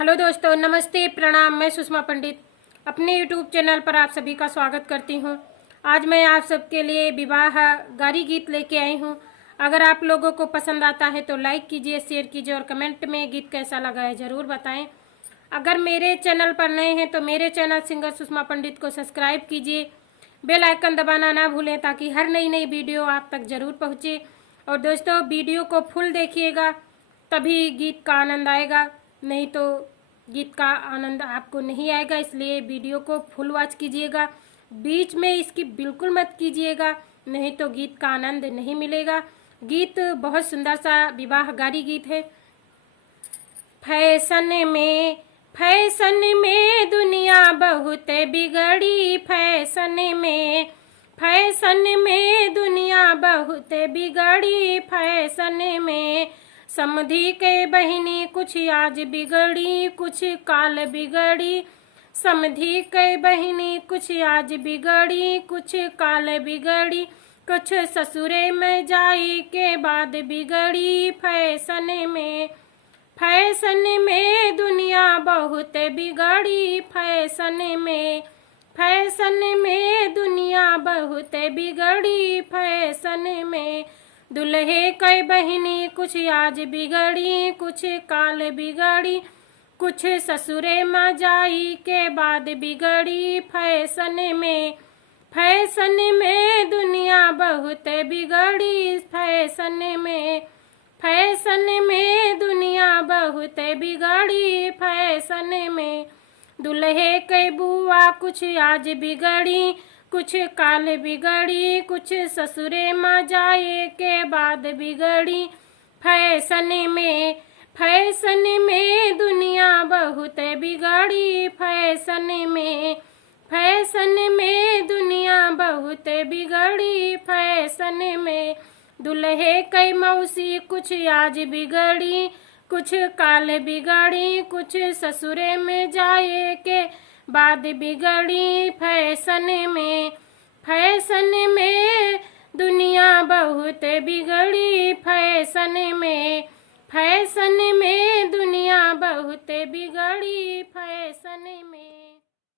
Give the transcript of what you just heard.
Hello दोस्तों, नमस्ते, प्रणाम। मैं सुषमा पंडित अपने यूट्यूब चैनल पर आप सभी का स्वागत करती हूं। आज मैं आप सबके लिए विवाह गारी गीत लेके आई हूं। अगर आप लोगों को पसंद आता है तो लाइक कीजिए, शेयर कीजिए और कमेंट में गीत कैसा लगा है ज़रूर बताएं। अगर मेरे चैनल पर नए हैं तो मेरे चैनल सिंगर सुषमा पंडित को सब्सक्राइब कीजिए, बेल आइकन दबाना ना भूलें ताकि हर नई वीडियो आप तक ज़रूर पहुँचे। और दोस्तों, वीडियो को फुल देखिएगा तभी गीत का आनंद आएगा, नहीं तो गीत का आनंद आपको नहीं आएगा। इसलिए वीडियो को फुल वॉच कीजिएगा, बीच में इसकी बिल्कुल मत कीजिएगा, नहीं तो गीत का आनंद नहीं मिलेगा। गीत बहुत सुंदर सा विवाह गारी गीत है। फैशन में दुनिया बहुत बिगड़ी, फैशन में दुनिया बहुत बिगड़ी, फैशन में समधी के बहिनी कुछ आज बिगड़ी, कुछ काल बिगड़ी। समधी के बहिनी कुछ आज बिगड़ी, कुछ काल बिगड़ी, कुछ ससुरे में जाई के बाद बिगड़ी। फैशन में दुनिया बहुत बिगड़ी, फैशन में दुनिया बहुत बिगड़ी, फैशन में दुल्हे कई बहिनी कुछ आज बिगड़ी, कुछ काल बिगड़ी, कुछ ससुरे में जाई के बाद बिगड़ी। फैशन में दुनिया बहुत बिगड़ी, फैशन में दुनिया बहुत बिगड़ी, फैशन में दुल्हे के बुआ कुछ आज बिगड़ी, कुछ काल बिगड़ी, कुछ ससुरे में जाए के बाद बिगड़ी। फैशन में दुनिया बहुत बिगड़ी, फैशन में दुनिया बहुत बिगड़ी, फैशन में दुल्हे कई मौसी कुछ आज बिगड़ी, कुछ काल बिगड़ी, कुछ ससुरे में जाए के बाद बिगड़ी। फैशन में दुनिया बहुत बिगड़ी, फैशन में दुनिया बहुत बिगड़ी, फैशन में।